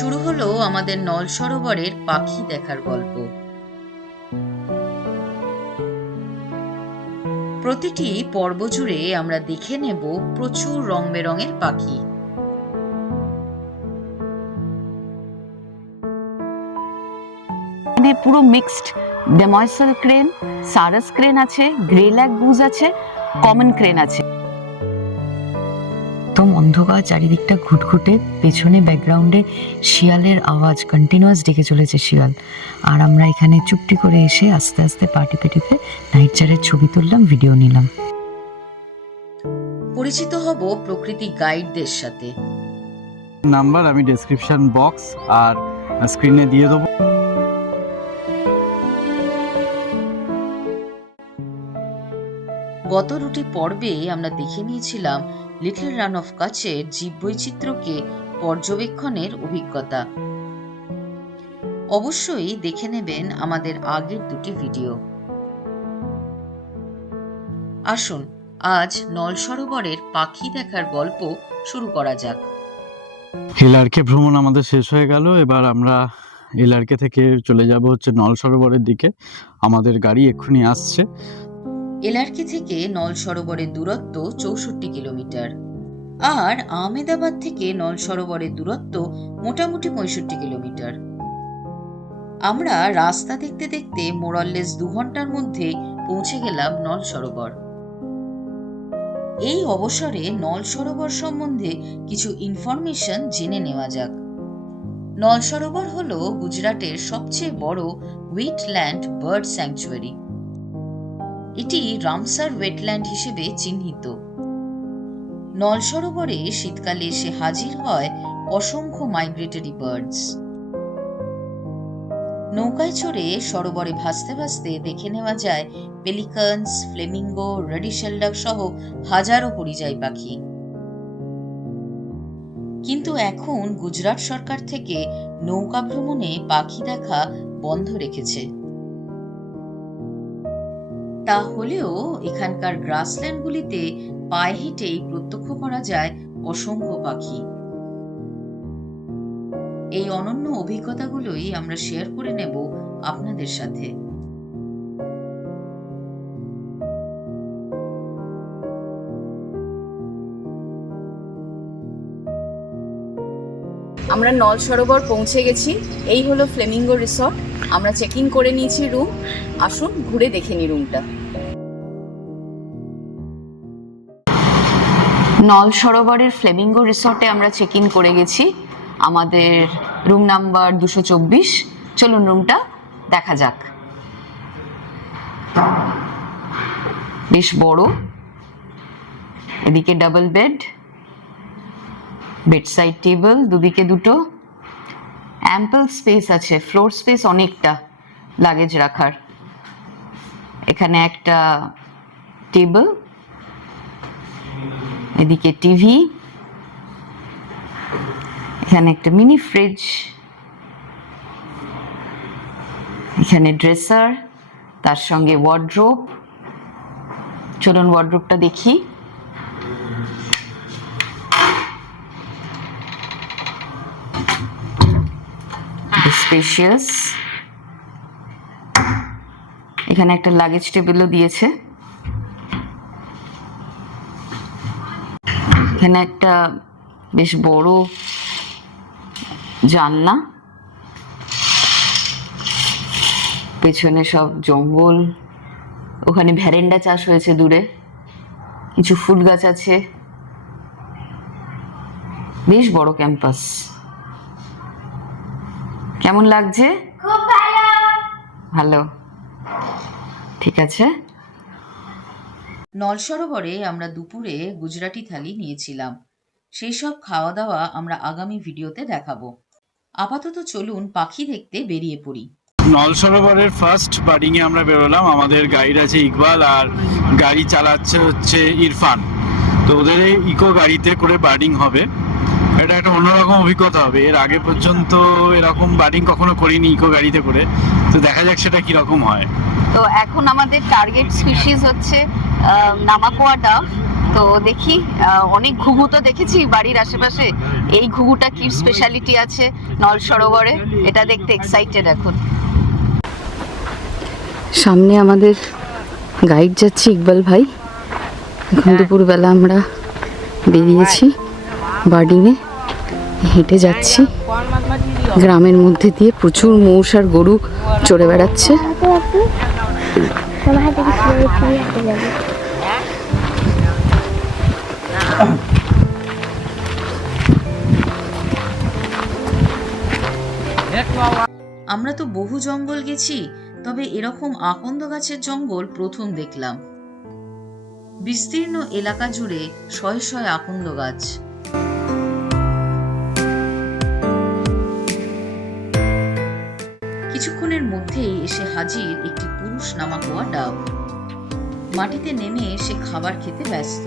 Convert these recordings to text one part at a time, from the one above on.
শুরু হলো আমাদের নল সরোবরের পাখি দেখার গল্প। প্রতিটি পর্ব জুড়ে আমরা দেখে নেব প্রচুর রং বেরঙের পাখি। পুরো মিক্সড ডেময়সেল ক্রেন, সারাস ক্রেন আছে, গ্রে ল্যাগ গুজ আছে, কমন ক্রেন আছে। একদম অন্ধকার, চারিদিকটা ঘুটঘুটে, পেছনে ব্যাকগ্রাউন্ডে শিয়ালের আওয়াজ কন্টিনিউয়াস ডেকে চলেছে শিয়াল। আর আমরা এখানে চুপটি করে এসে আস্তে আস্তে টিপে টিপে নাইট চারের ছবি তুললাম, ভিডিও নিলাম। পরিচিত হব প্রকৃতি গাইডদের সাথে। নাম্বার আমি ডেসক্রিপশন বক্স আর স্ক্রিনে দিয়ে দেবো। গত দুটি পর্বে আমরা দেখে নিয়েছিলাম লিটল রান অফ কাচের জীববৈচিত্র্যকে পর্যবেক্ষণের অভিজ্ঞতা। অবশ্যই দেখে নেবেন আমাদের আগের দুটি ভিডিও। আসুন আজ নল সরোবরের পাখি দেখার গল্প শুরু করা যাক। এলআরকে ভ্রমণ আমাদের শেষ হয়ে গেল। এবার আমরা এলআরকে থেকে চলে যাব হচ্ছে নল সরোবরের দিকে। আমাদের গাড়ি এক্ষুনি আসছে। এলআরকে থেকে নল সরোবরের দূরত্ব 64 কিলোমিটার, আর আহমেদাবাদ থেকে নল সরোবরের দূরত্ব মোটামুটি 65 কিলোমিটার। আমরা রাস্তা দেখতে দেখতে মোরাললেস 2 ঘন্টার মধ্যে পৌঁছে গেলাম নল সরোবর। এই অবসরে নল সরোবর সম্বন্ধে কিছু ইনফরমেশন জেনে নেওয়া যাক। নল সরোবর হল গুজরাটের সবচেয়ে বড় ওয়েটল্যান্ড বার্ড স্যাংচুয়ারি। এটি রামসার ওয়েটল্যান্ড হিসেবে চিহ্নিত। নল সরোবরে শীতকালে এসে হাজির হয় অসংখ্য মাইগ্রেটরি বার্ডস। নৌকায় চড়ে সরোবরে ভাসতে ভাসতে দেখে নেওয়া যায় পেলিকানস, ফ্লেমিঙ্গো, রেডি শেলডাক সহ হাজারো পরিযায়ী পাখি। কিন্তু এখন গুজরাট সরকার থেকে নৌকা ভ্রমণে পাখি দেখা বন্ধ রেখেছে। তা হলেও এখানকার গ্রাসল্যান্ডগুলিতে পায়ে হেঁটেই প্রত্যক্ষ করা যায় অসংখ্য পাখি। এই অনন্য অভিজ্ঞতাগুলোই আমরা শেয়ার করে নেব আপনাদের সাথে। আমরা নল সরোবর পৌঁছে গেছি। এই হলো ফ্লেমিঙ্গো রিসর্ট। আমরা চেক ইন করে নিয়েছি রুম। আসুন ঘুরে দেখে নি রুমটা। নল সরোবরের ফ্লেমিঙ্গো রিসর্টে আমরা চেক ইন করে গেছি। আমাদের রুম নাম্বার 224। চলুন রুমটা দেখা যাক। বেশ বড়, এদিকে ডাবল বেড, বেডসাইড টেবিল, দুদিকে দুটো, অ্যাম্পল স্পেস আছে, ফ্লোর স্পেস অনেকটা লাগেজ রাখার। এখানে একটা টেবিল, এদিকে টিভি, এখানে একটা মিনি ফ্রিজ, এখানে ড্রেসার, তার সঙ্গে ওয়ার্ড্রোব। চলুন ওয়ার্ড্রোবটা দেখি। স্পেশিয়াস। এখানে একটা লাগেজ টেবিলও দিয়েছে। এখানে একটা বেশ বড় জানলা, পেছনে সব জঙ্গল, ওখানে ভ্যারেন্ডা চাষ হয়েছে, দূরে কিছু ফুল গাছ আছে। বেশ বড় ক্যাম্পাস। কেমন লাগছে? খুব ভালো। ভালো, ঠিক আছে। নল সরোবরে আমরা দুপুরে গুজরাটি থালি নিয়েছিলাম। সেই সব খাওয়া দাওয়া আমরা আগামী ভিডিওতে দেখাবো। আপাতত চলুন পাখি দেখতে বেরিয়ে পড়ি। নল সরোবরের ফার্স্ট বার্ডিংয়ে আমরা বেরোলাম। আমাদের গাইড আছে ইকবাল, আর গাড়ি চালাচ্ছে হচ্ছে ইরফান। তো ওদের এই ইকো গাড়িতে করে বার্ডিং হবে। এটা একটা অন্যরকম অভিজ্ঞতা হবে। এর আগে পর্যন্ত এরকম বার্ডিং কখনো করিনি ইকো গাড়িতে করে। তো দেখা যাক সেটা কিরকম হয়। তো এখন আমাদের টার্গেট স্পিসিস হচ্ছে নামাকোয়া ডাভ। তো দেখি, অনেক ঘুঘু তো দেখেছি বাড়ির আশেপাশে, এই ঘুঘুটা কি স্পেশালিটি আছে নল সরোবরে, এটা দেখতে এক্সাইটেড এখন। সামনে আমাদের গাইড যাচ্ছে ইকবাল ভাই। এখন দুপুরবেলা আমরা বেরিয়েছি বার্ডিংয়ে, হেঁটে যাচ্ছি গ্রামের মধ্যে দিয়ে, প্রচুর মোষ আর গরু চড়ে বেড়াচ্ছে। আমরা তো বহু জঙ্গল গেছি, তবে এরকম আকন্দ গাছের জঙ্গল প্রথম দেখলাম। বিস্তীর্ণ এলাকা জুড়ে শয়ে শয়ে আকন্দ গাছ। কিছুক্ষণের মধ্যেই এসে হাজির একটি পুরুষ নামাকোয়া ডাব। মাটিতে নেমে সে খাবার খেতে ব্যস্ত।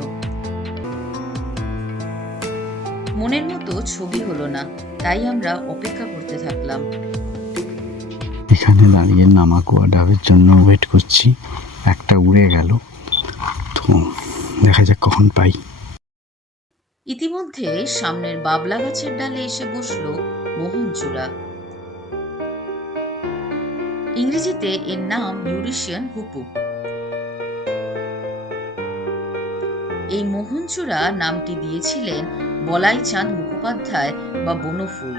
মনের মতো ছবি হলো না, তাই আমরা অপেক্ষা করতে থাকলাম। এখানে দাঁড়িয়ে নামাকোয়া ডাবের জন্য ওয়েট করছি। একটা উড়ে গেল, তো দেখা যাক কখন পাই। ইতিমধ্যে সামনের বাবলা গাছের ডালে এসে বসলো মোহনচূড়া। ইংরেজিতে এর নাম ইউরেশিয়ান হুপুপ। এই মোহনচূড়া নামটি দিয়েছিলেন বলাই চাঁদ মুখোপাধ্যায় বা বনফুল।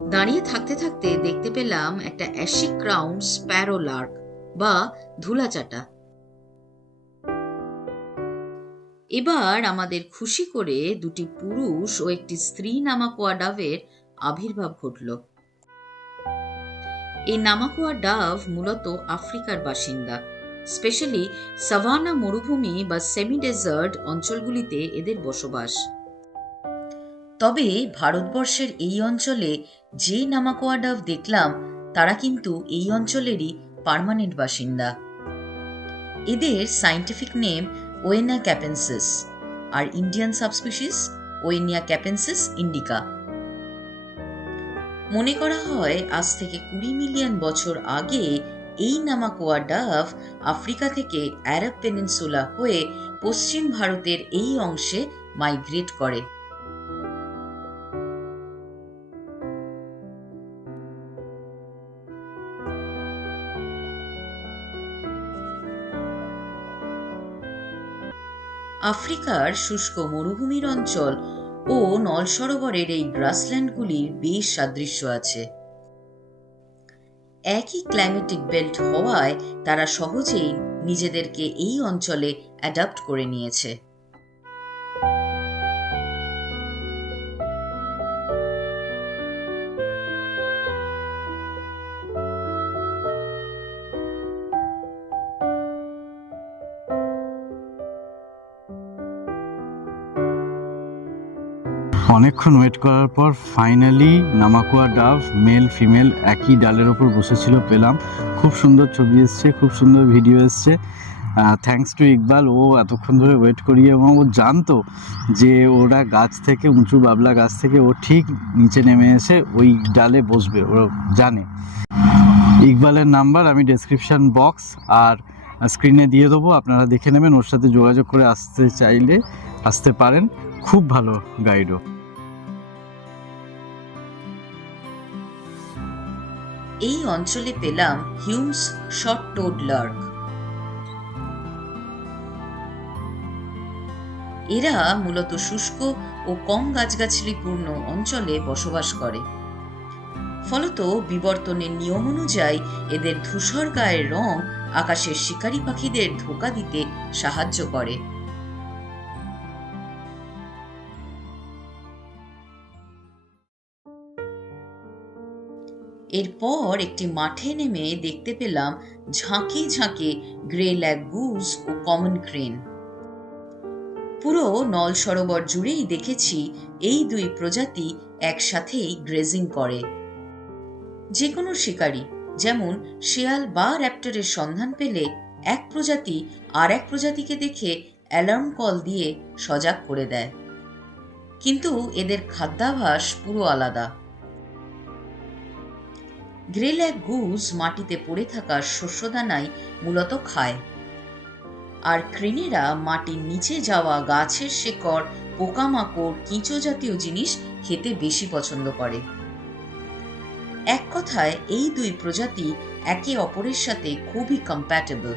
দাঁড়িয়ে থাকতে থাকতে দেখতে পেলাম একটা অ্যাশি ক্রাউন স্প্যারো লার্ক বা ধুলাচাটা। এবার আমাদের খুশি করে দুটি পুরুষ ও একটি স্ত্রী নামাকোয়া ডাবের আবির্ভাব ঘটল। এই নামাকোয়া ডাব মূলত আফ্রিকার বাসিন্দা, স্পেশালি সাভানা মরুভূমি বা সেমি ডেজার্ট অঞ্চলগুলিতে এদের বসবাস। তবে ভারতবর্ষের এই অঞ্চলে যে নামাকোয়া ডাব দেখলাম তারা কিন্তু এই অঞ্চলেরই পার্মানেন্ট বাসিন্দা। এদের সায়েন্টিফিক নেম ওয়েনা ক্যাপেন্সিস আর ইন্ডিয়ান সাবস্পিসিস ওয়েনিয়া ক্যাপেন্সিস ইন্ডিকা। মনে করা হয় আজ থেকে 20 মিলিয়ন বছর আগে এই নামাকোয়া ডাব আফ্রিকা থেকে আরব পেনিনসুলা হয়ে পশ্চিম ভারতের এই অংশে মাইগ্রেট করে। আফ্রিকার শুষ্ক মরুভূমির অঞ্চল ও নল সরোবরের এই গ্রাসল্যান্ডগুলির বেশ সাদৃশ্য আছে। একই ক্লাইমেটিক বেল্ট হওয়ায় তারা সহজেই নিজেদেরকে এই অঞ্চলে অ্যাডাপ্ট করে নিয়েছে। অনেকক্ষণ ওয়েট করার পর ফাইনালি নামাকোয়া ডাব মেল ফিমেল একই ডালের ওপর বসেছিল পেলাম। খুব সুন্দর ছবি এসছে, খুব সুন্দর ভিডিও এসছে। থ্যাঙ্কস টু ইকবাল, ও এতক্ষণ ধরে ওয়েট করিয়ে, এবং ও জানতো যে ওরা গাছ থেকে, উঁচু বাবলা গাছ থেকে ও ঠিক নিচে নেমে এসে ওই ডালে বসবে, ও জানে। ইকবালের নাম্বার আমি ডেসক্রিপশান বক্স আর স্ক্রিনে দিয়ে দেবো, আপনারা দেখে নেবেন। ওর সাথে যোগাযোগ করে আসতে চাইলে আসতে পারেন, খুব ভালো গাইডও। এই অঞ্চলে পেলাম হিউমস শর্ট টোড লার্ক। এরা মূলত শুষ্ক ও কম গাছগাছালিপূর্ণ অঞ্চলে বসবাস করে। ফলত বিবর্তনের নিয়ম অনুযায়ী এদের ধূসর গায়ের রং আকাশের শিকারী পাখিদের ধোঁকা দিতে সাহায্য করে। এরপর একটি মাঠে নেমে দেখতে পেলাম ঝাঁকে ঝাঁকে গ্রে ল্যাগ গুজ ও কমন ক্রেন। পুরো নল সরোবর জুড়েই দেখেছি এই দুই প্রজাতি একসাথেই গ্রেজিং করে। যে কোনো শিকারী, যেমন শেয়াল বা র্যাপ্টরের সন্ধান পেলে এক প্রজাতি আর এক প্রজাতিকে দেখে অ্যালার্ম কল দিয়ে সজাগ করে দেয়। কিন্তু এদের খাদ্যাভ্যাস পুরো আলাদা। গ্রে-লেগ গুজ মাটিতে পড়ে থাকা শস্যদানাই মূলত খায়, আর ক্রেনেরা মাটির নিচে যাওয়া গাছের শেকড়, পোকামাকড়, কেঁচো জাতীয় জিনিস খেতে বেশি পছন্দ করে। এক কথায় এই দুই প্রজাতি একে অপরের সাথে খুবই কম্প্যাটেবল।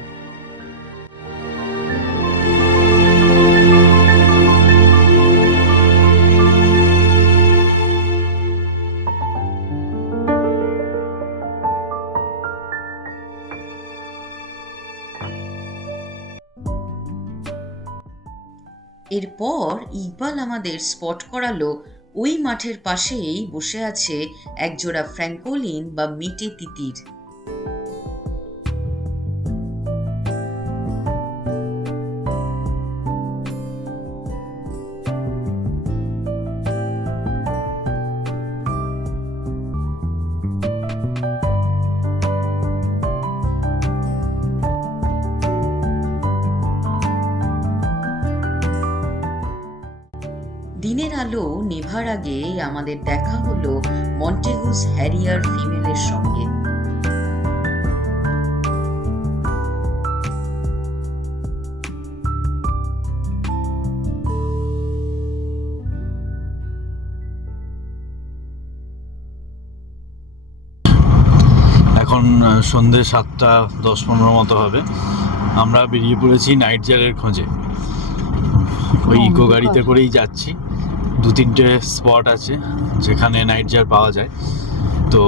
এরপর ইকবাল আমাদের স্পট করালো ওই মাঠের পাশেই বসে আছে একজোড়া ফ্র্যাঙ্কোলিন বা মিটে তিতির। দিনের আলো নেভার আগে আমাদের দেখা হলো মন্টেগুস হ্যারিয়ার ফিমেলের সঙ্গে। এখন সন্ধ্যে 7:10-15 মতো হবে। আমরা বেরিয়ে পড়েছি নাইট জারের খোঁজে। ওই ইকো গাড়িতে করেই যাচ্ছি। 2-3টে স্পট আছে যেখানে নাইট জার পাওয়া যায়, তো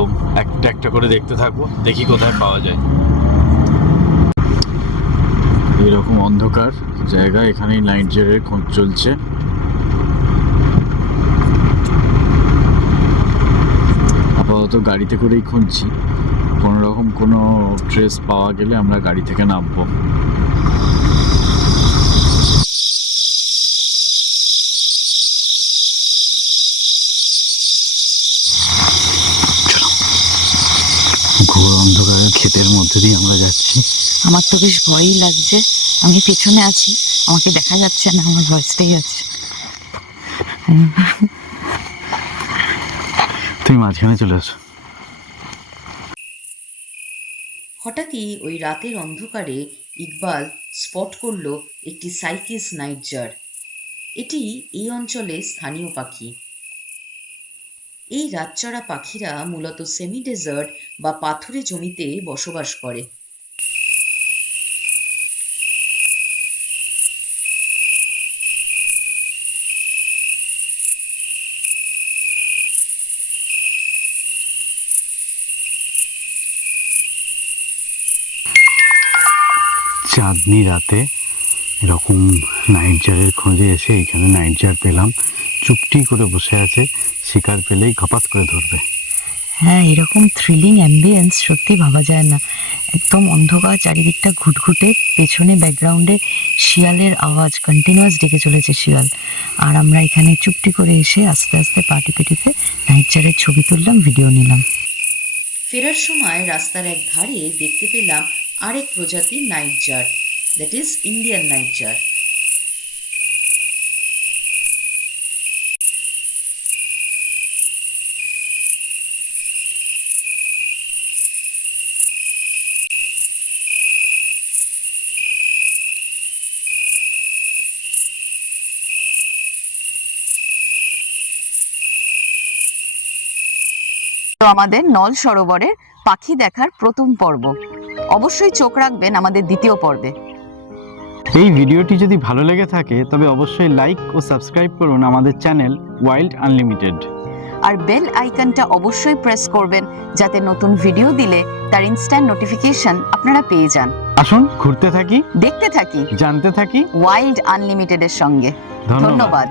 একটা একটা করে দেখতে থাকবো, দেখি কোথায় পাওয়া যায়। এরকম অন্ধকার জায়গা, এখানেই নাইট জারের খোঁজ চলছে। আপাতত গাড়িতে করেই খুঁজছি, কোনো রকম কোনো ট্রেস পাওয়া গেলে আমরা গাড়ি থেকে নামবো। ঘোর অন্ধকারের ক্ষেতের মধ্যে দিয়ে আমরা যাচ্ছি। আমার তো বেশ ভয়ই লাগছে। আমি পেছনে আছি, আমাকে দেখা যাচ্ছে না, আমার ভয়েসটাই আছে। তুমি মাঝখানে চলে আসো। হঠাৎই ওই রাতের অন্ধকারে ইকবাল স্পট করলো একটি সাইকিস নাইট জার। এটি এই অঞ্চলে স্থানীয় পাখি। এই রাতচরা পাখিরা মূলত সেমি ডেজার্ট বা পাথুরে জমিতে বসবাস করে। চাঁদনি রাতে এরকম নাইট জারের খোঁজে এসে এখানে নাইট জার পেলাম। চুপটি করে বসে আছে, শিকার পেলেই ঘপাত করে ধরবে। হ্যাঁ, এরকম থ্রিলিং অ্যাম্বিয়েন্স সত্যি ভাবা যায় না। একদম অন্ধকার, চারিদিকটা ঘুটঘুটে, পেছনে ব্যাকগ্রাউন্ডে শিয়ালের আওয়াজ, কন্টিনিউয়াস ডেকে চলেছে শিয়াল। আর আমরা এখানে চুপটি করে এসে আস্তে আস্তে পা টিপে টিপে নাইট জারের ছবি তুললাম, ভিডিও নিলাম। ফেরার সময় রাস্তার এক ধারে দেখতে পেলাম আরেক প্রজাতির nightjar, that is Indian nightjar. তো আমাদের নল সরোবরের পাখি দেখার প্রথম পর্ব। অবশ্যই চোখ রাখবেন আমাদের দ্বিতীয় পর্বে। এই ভিডিওটি যদি ভালো লেগে থাকে তবে অবশ্যই লাইক ও সাবস্ক্রাইব করুন আমাদের চ্যানেল ওয়াইল্ড আনলিমিটেড। আর বেল আইকনটা অবশ্যই প্রেস করবেন যাতে নতুন ভিডিও দিলে তার ইনস্ট্যান্ট নোটিফিকেশন আপনারা পেয়ে যান। আসুন ঘুরতে থাকি, দেখতে থাকি, জানতে থাকি ওয়াইল্ড আনলিমিটেডের সঙ্গে। ধন্যবাদ।